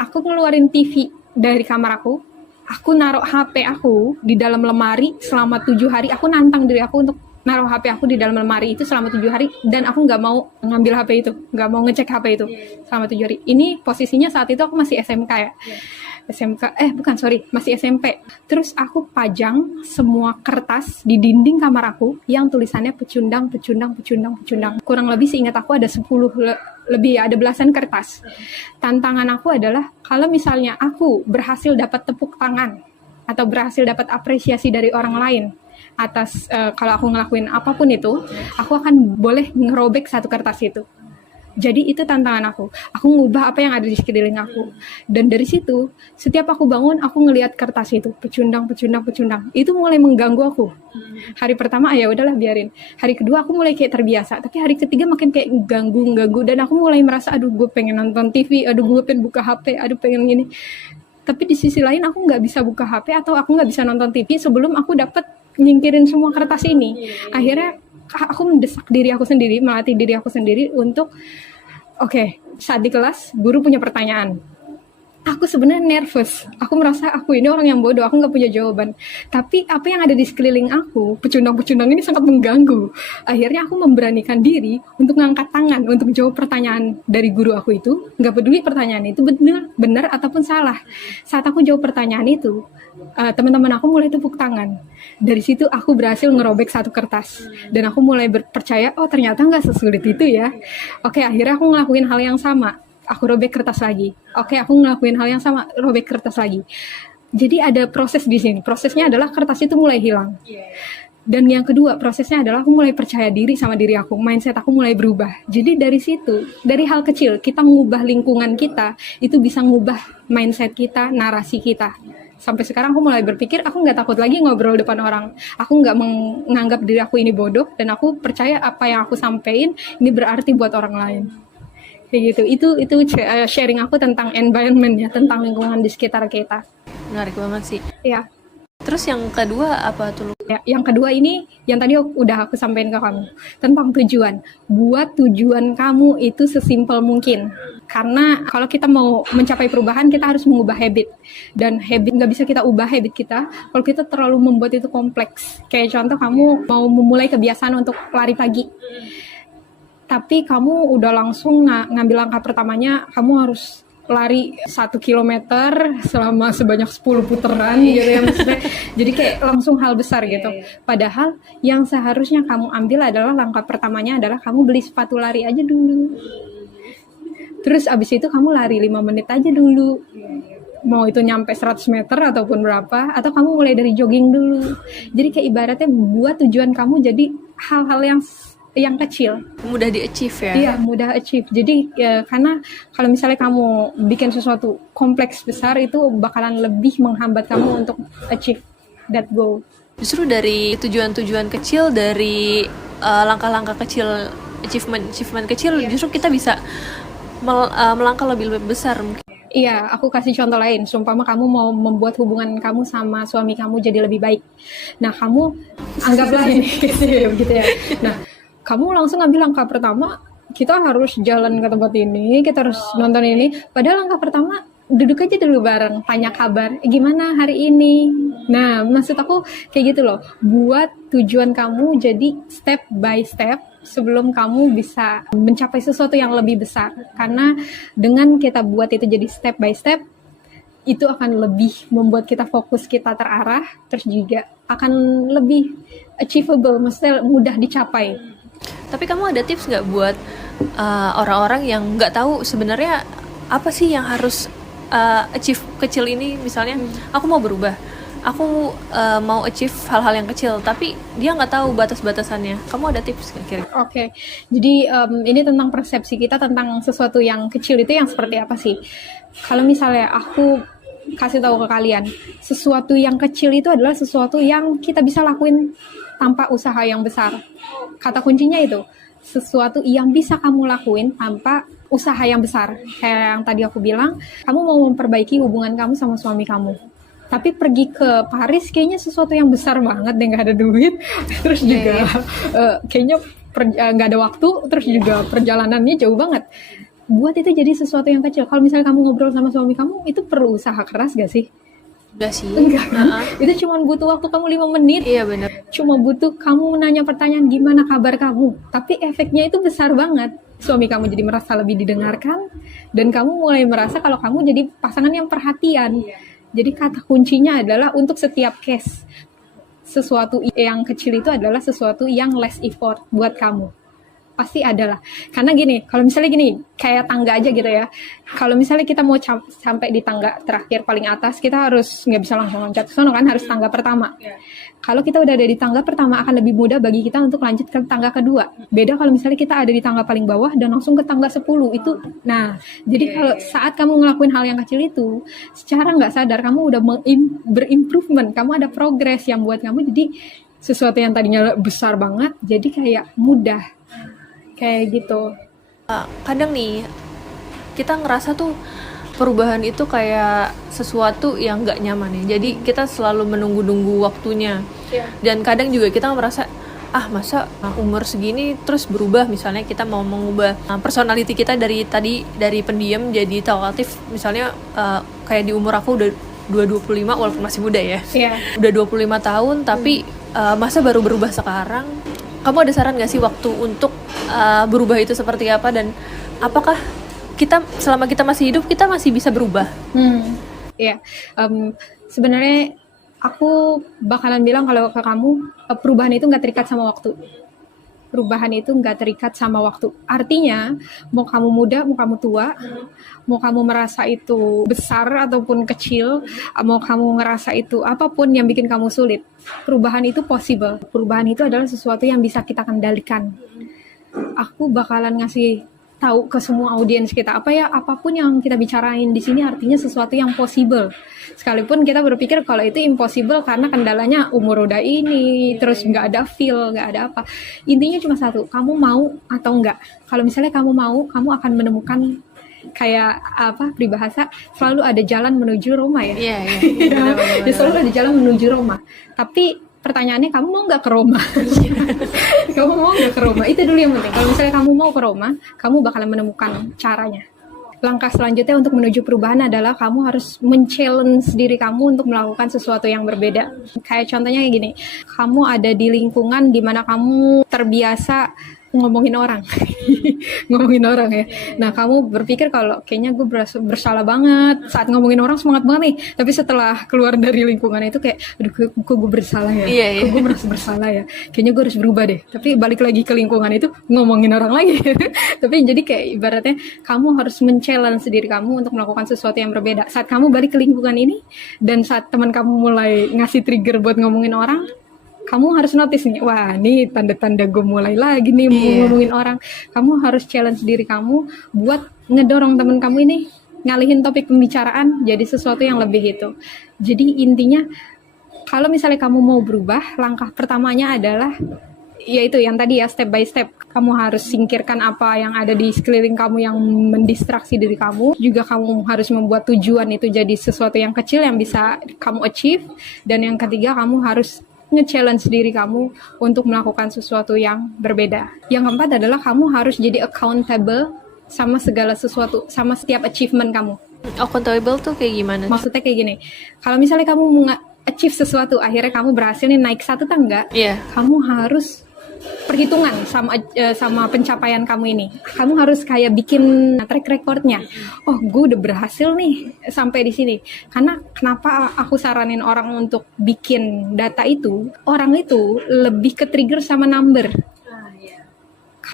Aku ngeluarin TV dari kamar aku naruh HP aku di dalam lemari selama 7 hari, aku nantang diri aku untuk naruh HP aku di dalam lemari itu selama 7 hari, dan aku nggak mau ngambil HP itu, nggak mau ngecek HP itu selama 7 hari. Ini posisinya saat itu aku masih SMK ya. Masih SMP. Terus aku pajang semua kertas di dinding kamar aku yang tulisannya pecundang. Kurang lebih seingat aku ada 10 lebih, ada belasan kertas. Tantangan aku adalah kalau misalnya aku berhasil dapat tepuk tangan atau berhasil dapat apresiasi dari orang lain atas kalau aku ngelakuin apapun itu, aku akan boleh ngerobek satu kertas itu. Jadi itu tantangan aku. Aku ngubah apa yang ada di sekeliling aku. Dan dari situ, setiap aku bangun, aku ngelihat kertas itu, pecundang. Itu mulai mengganggu aku. Hari pertama ya udahlah biarin. Hari kedua aku mulai kayak terbiasa. Tapi hari ketiga makin kayak ganggu. Dan aku mulai merasa, aduh gue pengen nonton TV, aduh gue pengen buka HP, aduh pengen gini. Tapi di sisi lain aku nggak bisa buka HP atau aku nggak bisa nonton TV sebelum aku dapat nyingkirin semua kertas ini. Akhirnya aku mendesak diri aku sendiri, melatih diri aku sendiri untuk saat di kelas guru punya pertanyaan, aku sebenarnya nervous, aku merasa aku ini orang yang bodoh, aku nggak punya jawaban, tapi apa yang ada di sekeliling aku, pecundang ini sangat mengganggu. Akhirnya aku memberanikan diri untuk ngangkat tangan untuk jawab pertanyaan dari guru aku itu, nggak peduli pertanyaan itu benar ataupun salah. Saat aku jawab pertanyaan itu, teman-teman aku mulai tepuk tangan. Dari situ aku berhasil ngerobek satu kertas, dan aku mulai percaya, oh ternyata nggak sesulit itu ya. Akhirnya aku ngelakuin hal yang sama, aku robek kertas lagi. Aku ngelakuin hal yang sama, robek kertas lagi. Jadi ada proses di sini. Prosesnya adalah kertas itu mulai hilang. Dan yang kedua, prosesnya adalah aku mulai percaya diri sama diri aku, mindset aku mulai berubah. Jadi dari situ, dari hal kecil, kita ngubah lingkungan kita, itu bisa ngubah mindset kita, narasi kita. Sampai sekarang aku mulai berpikir, aku nggak takut lagi ngobrol depan orang. Aku nggak menganggap diri aku ini bodoh, dan aku percaya apa yang aku sampein ini berarti buat orang lain. Kayak gitu. Itu sharing aku tentang environment ya, tentang lingkungan di sekitar kita. Menarik banget sih. Ya. Terus yang kedua apa tuh? Ya, yang kedua ini yang tadi udah aku sampaikan ke kamu tentang tujuan. Buat tujuan kamu itu sesimpel mungkin. Karena kalau kita mau mencapai perubahan, kita harus mengubah habit. Dan habit nggak bisa kita ubah habit kita kalau kita terlalu membuat itu kompleks. Kayak contoh, kamu mau memulai kebiasaan untuk lari pagi, tapi kamu udah langsung ngambil langkah pertamanya, kamu harus lari 1 kilometer selama sebanyak 10 putaran gitu ya maksudnya. Jadi kayak langsung hal besar gitu. Padahal yang seharusnya kamu ambil adalah langkah pertamanya adalah kamu beli sepatu lari aja dulu. Terus abis itu kamu lari 5 menit aja dulu. Mau itu nyampe 100 meter ataupun berapa, atau kamu mulai dari jogging dulu. Jadi kayak ibaratnya buat tujuan kamu jadi hal-hal yang kecil, Mudah di-achieve ya? Iya, mudah achieve. Jadi karena kalau misalnya kamu bikin sesuatu kompleks besar, itu bakalan lebih menghambat kamu untuk achieve that goal. Justru dari tujuan-tujuan kecil, dari langkah-langkah kecil, achievement kecil, justru kita bisa melangkah lebih besar mungkin. Iya, aku kasih contoh lain. Sumpama kamu mau membuat hubungan kamu sama suami kamu jadi lebih baik. Nah, kamu anggaplah ini gitu ya. Nah, kamu langsung ambil langkah pertama, kita harus jalan ke tempat ini, kita harus nonton ini. Padahal langkah pertama, duduk aja dulu bareng, tanya kabar, gimana hari ini. Nah, maksud aku kayak gitu loh. Buat tujuan kamu jadi step by step sebelum kamu bisa mencapai sesuatu yang lebih besar. Karena dengan kita buat itu jadi step by step, itu akan lebih membuat kita fokus kita terarah, terus juga akan lebih achievable, maksudnya mudah dicapai. Tapi kamu ada tips nggak buat orang-orang yang nggak tahu sebenarnya apa sih yang harus achieve kecil ini? Misalnya aku mau berubah, aku mau achieve hal-hal yang kecil, tapi dia nggak tahu batas-batasannya. Kamu ada tips nggak kira-kira? Oke, jadi ini tentang persepsi kita tentang sesuatu yang kecil itu yang seperti apa sih? Kalau misalnya aku kasih tahu ke kalian, sesuatu yang kecil itu adalah sesuatu yang kita bisa lakuin tanpa usaha yang besar. Kata kuncinya itu, sesuatu yang bisa kamu lakuin tanpa usaha yang besar. Kayak yang tadi aku bilang, kamu mau memperbaiki hubungan kamu sama suami kamu, tapi pergi ke Paris kayaknya sesuatu yang besar banget deh, nggak ada duit, terus juga kayaknya nggak ada waktu, terus juga perjalanannya jauh banget. Buat itu jadi sesuatu yang kecil. Kalau misalnya kamu ngobrol sama suami kamu, itu perlu usaha keras gak sih? Enggak sih. Enggak kan? Itu cuma butuh waktu kamu 5 menit. Iya benar. Cuma butuh kamu nanya pertanyaan gimana kabar kamu. Tapi efeknya itu besar banget. Suami kamu jadi merasa lebih didengarkan, dan kamu mulai merasa kalau kamu jadi pasangan yang perhatian. Jadi kata kuncinya adalah untuk setiap case, sesuatu yang kecil itu adalah sesuatu yang less effort buat kamu. Pasti adalah. Karena gini, kalau misalnya gini, kayak tangga aja gitu ya. Kalau misalnya kita mau sampai di tangga terakhir paling atas, kita harus nggak bisa langsung loncat ke sana kan, harus tangga pertama. Kalau kita udah ada di tangga pertama, akan lebih mudah bagi kita untuk lanjut ke tangga kedua. Beda kalau misalnya kita ada di tangga paling bawah dan langsung ke tangga 10 itu. Nah, jadi kalau saat kamu ngelakuin hal yang kecil itu, secara nggak sadar kamu udah berimprovement, kamu ada progress yang buat kamu jadi sesuatu yang tadinya besar banget, jadi kayak mudah. Kayak gitu. Kadang nih kita ngerasa tuh perubahan itu kayak sesuatu yang nggak nyaman ya. Jadi kita selalu menunggu-nunggu waktunya. Dan kadang juga kita merasa masa umur segini terus berubah. Misalnya kita mau mengubah personality kita dari pendiam jadi talkatif. Misalnya kayak di umur aku udah 25 walaupun masih muda ya. Udah 25 tahun tapi masa baru berubah sekarang. Kamu ada saran gak sih waktu untuk berubah itu seperti apa, dan apakah kita selama kita masih hidup kita masih bisa berubah? Sebenarnya aku bakalan bilang kalau ke kamu, perubahan itu nggak terikat sama waktu. Perubahan itu nggak terikat sama waktu. Artinya, mau kamu muda, mau kamu tua, mau kamu merasa itu besar ataupun kecil, mau kamu ngerasa itu apapun yang bikin kamu sulit, perubahan itu possible. Perubahan itu adalah sesuatu yang bisa kita kendalikan. Aku bakalan ngasih tahu ke semua audiens kita apapun yang kita bicarain di sini artinya sesuatu yang possible. Sekalipun kita berpikir kalau itu impossible karena kendalanya umur udah ini, terus nggak ada feel, nggak ada apa. Intinya cuma satu, kamu mau atau enggak. Kalau misalnya kamu mau, kamu akan menemukan kayak peribahasa selalu ada jalan menuju Roma ya. Iya. Ya, selalu ada jalan menuju Roma. Tapi pertanyaannya, kamu mau nggak ke Roma? Kamu mau nggak ke Roma? Itu dulu yang penting. Kalau misalnya kamu mau ke Roma, kamu bakalan menemukan caranya. Langkah selanjutnya untuk menuju perubahan adalah kamu harus men-challenge diri kamu untuk melakukan sesuatu yang berbeda. Kayak contohnya kayak gini, kamu ada di lingkungan di mana kamu terbiasa ngomongin orang. Ngomongin orang ya. Nah, kamu berpikir kalau kayaknya gue bersalah banget saat ngomongin orang, semangat banget nih. Tapi setelah keluar dari lingkungan itu kayak, aduh kok gue bersalah ya. Kok gue merasa bersalah ya. Kayaknya gue harus berubah deh. Tapi balik lagi ke lingkungan itu ngomongin orang lagi. Tapi jadi kayak ibaratnya kamu harus men-challenge diri kamu untuk melakukan sesuatu yang berbeda. Saat kamu balik ke lingkungan ini dan saat teman kamu mulai ngasih trigger buat ngomongin orang, kamu harus notice nih, wah nih tanda-tanda gue mulai lagi nih mau ngomongin orang. Kamu harus challenge diri kamu buat ngedorong temen kamu ini ngalihin topik pembicaraan jadi sesuatu yang lebih itu. Jadi intinya, kalau misalnya kamu mau berubah, langkah pertamanya adalah yaitu yang tadi ya, step by step. Kamu harus singkirkan apa yang ada di sekeliling kamu yang mendistraksi diri kamu. Juga kamu harus membuat tujuan itu jadi sesuatu yang kecil yang bisa kamu achieve. Dan yang ketiga, kamu harus nge-challenge diri kamu untuk melakukan sesuatu yang berbeda. Yang keempat adalah kamu harus jadi accountable sama segala sesuatu, sama setiap achievement kamu. Accountable tuh kayak gimana? Maksudnya kayak gini, kalau misalnya kamu mau achieve sesuatu, akhirnya kamu berhasil nih naik 1 tangga, kamu harus perhitungan sama pencapaian kamu ini. Kamu harus kayak bikin track recordnya. Oh, gue udah berhasil nih sampai di sini. Karena kenapa aku saranin orang untuk bikin data itu? Orang itu lebih ke trigger sama number.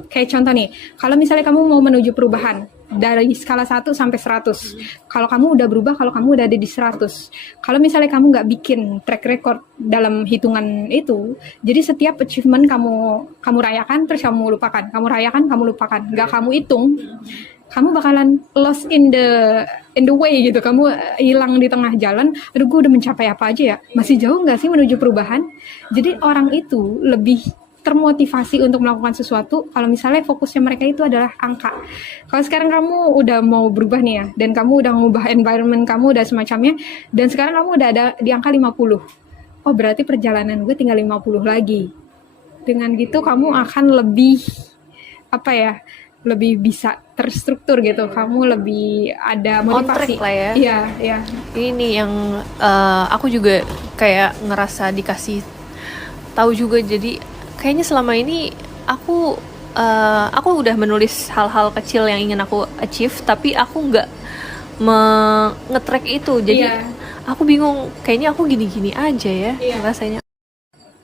Kayak contoh nih, kalau misalnya kamu mau menuju perubahan dari skala 1 sampai 100. Kalau kamu udah berubah, kalau kamu udah ada di 100. Kalau misalnya kamu nggak bikin track record dalam hitungan itu, jadi setiap achievement kamu rayakan, terus kamu lupakan. Kamu rayakan, kamu lupakan. Nggak kamu hitung, kamu bakalan lost in the way gitu. Kamu hilang di tengah jalan. Aduh, gue udah mencapai apa aja ya? Masih jauh nggak sih menuju perubahan? Jadi orang itu lebih termotivasi untuk melakukan sesuatu kalau misalnya fokusnya mereka itu adalah angka. Kalau sekarang kamu udah mau berubah nih ya, dan kamu udah ngubah environment kamu udah semacamnya, dan sekarang kamu udah ada di angka 50. Oh, berarti perjalanan gue tinggal 50 lagi. Dengan gitu kamu akan lebih lebih bisa terstruktur gitu. Kamu lebih ada motivasi lah ya. Iya. Ini yang aku juga kayak ngerasa dikasih tahu juga. Jadi kayaknya selama ini aku udah menulis hal-hal kecil yang ingin aku achieve, tapi aku nggak nge-track itu. Jadi aku bingung, kayaknya aku gini-gini aja ya rasanya.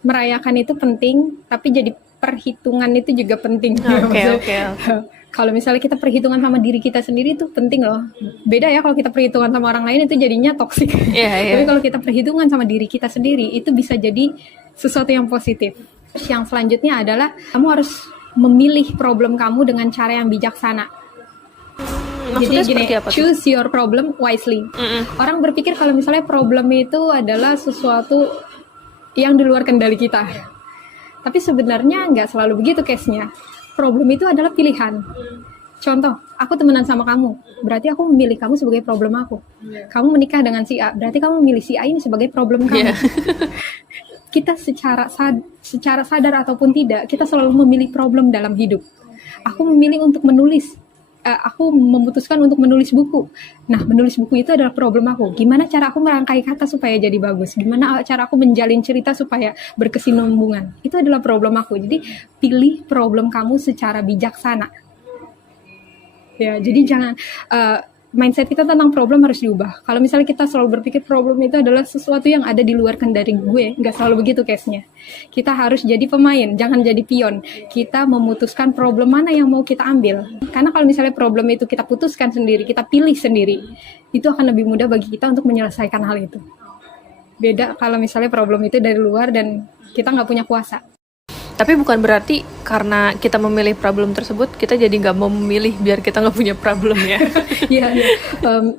Merayakan itu penting, tapi jadi perhitungan itu juga penting. Oke. Kalau misalnya kita perhitungan sama diri kita sendiri itu penting loh. Beda ya kalau kita perhitungan sama orang lain, itu jadinya toksik. Tapi kalau kita perhitungan sama diri kita sendiri, itu bisa jadi sesuatu yang positif. Yang selanjutnya adalah kamu harus memilih problem kamu dengan cara yang bijaksana. Maksudnya Jadi gini, apa choose your problem wisely. Orang berpikir kalau misalnya problem itu adalah sesuatu yang di luar kendali kita. Tapi sebenarnya nggak selalu begitu case-nya. Problem itu adalah pilihan. Contoh, aku temenan sama kamu, berarti aku memilih kamu sebagai problem aku. Kamu menikah dengan si A, berarti kamu memilih si A ini sebagai problem kamu. Kita secara sadar ataupun tidak, kita selalu memilih problem dalam hidup. Aku memilih untuk menulis. Aku memutuskan untuk menulis buku. Nah, menulis buku itu adalah problem aku. Gimana cara aku merangkai kata supaya jadi bagus? Gimana cara aku menjalin cerita supaya berkesinambungan? Itu adalah problem aku. Jadi, pilih problem kamu secara bijaksana. Ya, jadi jangan... mindset kita tentang problem harus diubah. Kalau misalnya kita selalu berpikir problem itu adalah sesuatu yang ada di luar kendali gue, nggak selalu begitu case-nya. Kita harus jadi pemain, jangan jadi pion. Kita memutuskan problem mana yang mau kita ambil. Karena kalau misalnya problem itu kita putuskan sendiri, kita pilih sendiri, itu akan lebih mudah bagi kita untuk menyelesaikan hal itu. Beda kalau misalnya problem itu dari luar dan kita nggak punya kuasa. Tapi bukan berarti karena kita memilih problem tersebut, kita jadi nggak mau memilih biar kita nggak punya problem ya. Iya,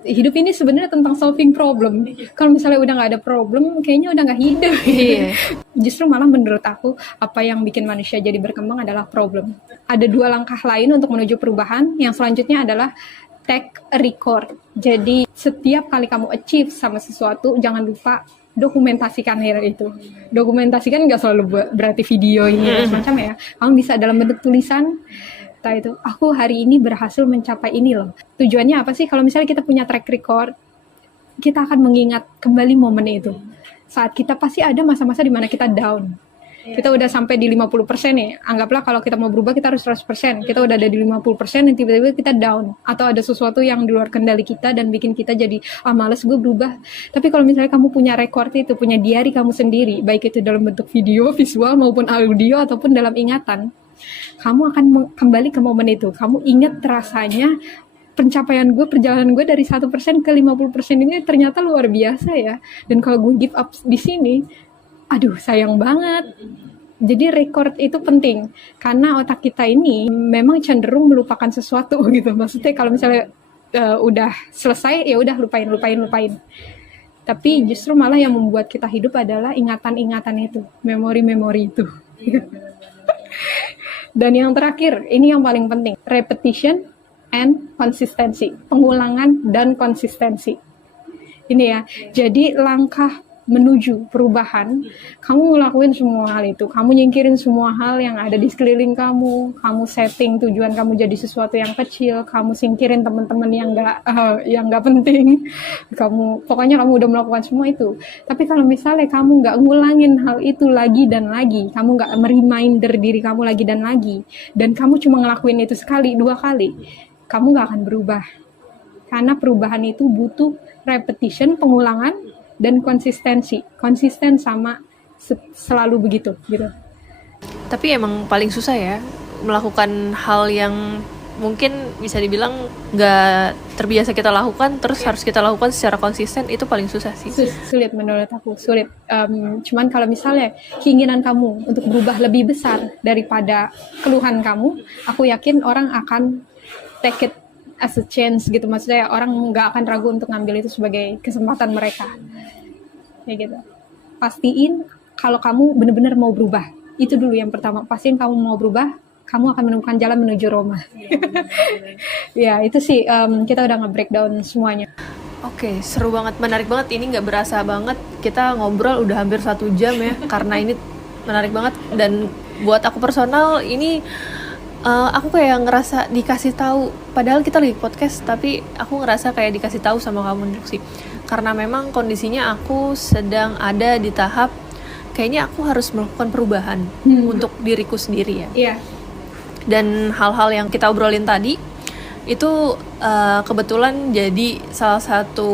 hidup ini sebenarnya tentang solving problem. Kalau misalnya udah nggak ada problem, kayaknya udah nggak hidup. Iya. Justru malah menurut aku, apa yang bikin manusia jadi berkembang adalah problem. Ada 2 langkah lain untuk menuju perubahan. Yang selanjutnya adalah take a record. Jadi setiap kali kamu achieve sama sesuatu, jangan lupa dokumentasikan hal itu. Dokumentasikan nggak selalu berarti video ini semacam ya. Kamu bisa dalam bentuk tulisan. Entah itu, aku hari ini berhasil mencapai ini loh. Tujuannya apa sih? Kalau misalnya kita punya track record, kita akan mengingat kembali momen itu. Saat kita pasti ada masa-masa di mana kita down. Kita udah sampai di 50% nih. Anggaplah kalau kita mau berubah kita harus 100%. Kita udah ada di 50% dan tiba-tiba kita down. Atau ada sesuatu yang di luar kendali kita dan bikin kita jadi, males gue berubah. Tapi kalau misalnya kamu punya record itu, punya diary kamu sendiri, baik itu dalam bentuk video, visual, maupun audio, ataupun dalam ingatan, kamu akan kembali ke momen itu. Kamu ingat rasanya pencapaian gue, perjalanan gue dari 1% ke 50% ini ternyata luar biasa ya. Dan kalau gue give up di sini, aduh sayang banget. Jadi record itu penting karena otak kita ini memang cenderung melupakan sesuatu gitu. Maksudnya kalau misalnya udah selesai ya udah lupain. Tapi justru malah yang membuat kita hidup adalah ingatan-ingatan itu, memori-memori itu. Dan yang terakhir, ini yang paling penting, repetition and consistency, pengulangan dan konsistensi. Ini ya, jadi langkah menuju perubahan, kamu ngelakuin semua hal itu, kamu nyingkirin semua hal yang ada di sekeliling kamu setting tujuan kamu jadi sesuatu yang kecil, kamu singkirin teman-teman yang nggak penting, pokoknya kamu udah melakukan semua itu. Tapi kalau misalnya kamu nggak ngulangin hal itu lagi dan lagi, kamu nggak mereminder diri kamu lagi dan lagi, dan kamu cuma ngelakuin itu sekali, 2 kali, kamu nggak akan berubah. Karena perubahan itu butuh repetition, pengulangan, dan konsistensi. Konsisten sama selalu begitu gitu. Tapi emang paling susah ya melakukan hal yang mungkin bisa dibilang nggak terbiasa kita lakukan, terus harus kita lakukan secara konsisten, itu paling susah sih. Sulit menurut aku, sulit. Cuman kalau misalnya keinginan kamu untuk berubah lebih besar daripada keluhan kamu, aku yakin orang akan take it as a chance gitu. Maksudnya orang nggak akan ragu untuk ngambil itu sebagai kesempatan mereka. Kayak gitu. Pastiin kalau kamu benar-benar mau berubah. Itu dulu yang pertama. Pastiin kamu mau berubah, kamu akan menemukan jalan menuju Roma. Ya, itu sih kita udah nge-breakdown semuanya. Oke, seru banget, menarik banget. Ini nggak berasa banget kita ngobrol udah hampir 1 jam ya, karena ini menarik banget. Dan buat aku personal ini aku kayak ngerasa dikasih tahu, padahal kita lagi podcast, tapi aku ngerasa kayak dikasih tahu sama kamu Luxi, karena memang kondisinya aku sedang ada di tahap kayaknya aku harus melakukan perubahan untuk diriku sendiri ya. Iya. Dan hal-hal yang kita obrolin tadi itu kebetulan jadi salah satu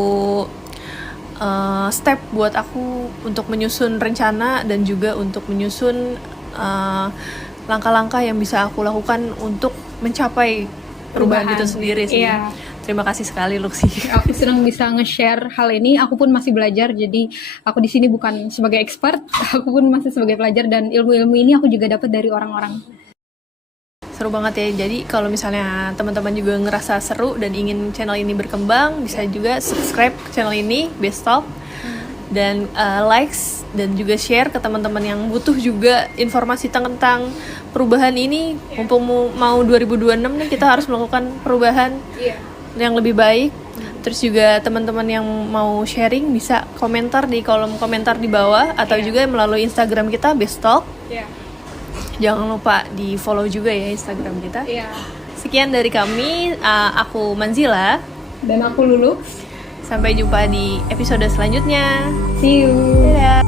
step buat aku untuk menyusun rencana dan juga untuk menyusun langkah-langkah yang bisa aku lakukan untuk mencapai perubahan itu sendiri sih. Iya. Terima kasih sekali Luxi. Aku senang bisa nge-share hal ini. Aku pun masih belajar, jadi aku di sini bukan sebagai expert, aku pun masih sebagai pelajar, dan ilmu-ilmu ini aku juga dapat dari orang-orang. Seru banget ya. Jadi kalau misalnya teman-teman juga ngerasa seru dan ingin channel ini berkembang, bisa juga subscribe channel ini, Best Talk, dan likes dan juga share ke teman-teman yang butuh juga informasi tentang perubahan ini. Mumpung mau 2026 nih, kita harus melakukan perubahan yang lebih baik. Terus juga teman-teman yang mau sharing bisa komentar di kolom komentar di bawah, atau juga melalui Instagram kita Best Talk. Jangan lupa di follow juga ya Instagram kita. Sekian dari kami, aku Manzila Dan aku Lulu. Sampai jumpa di episode selanjutnya. See you. Dadah.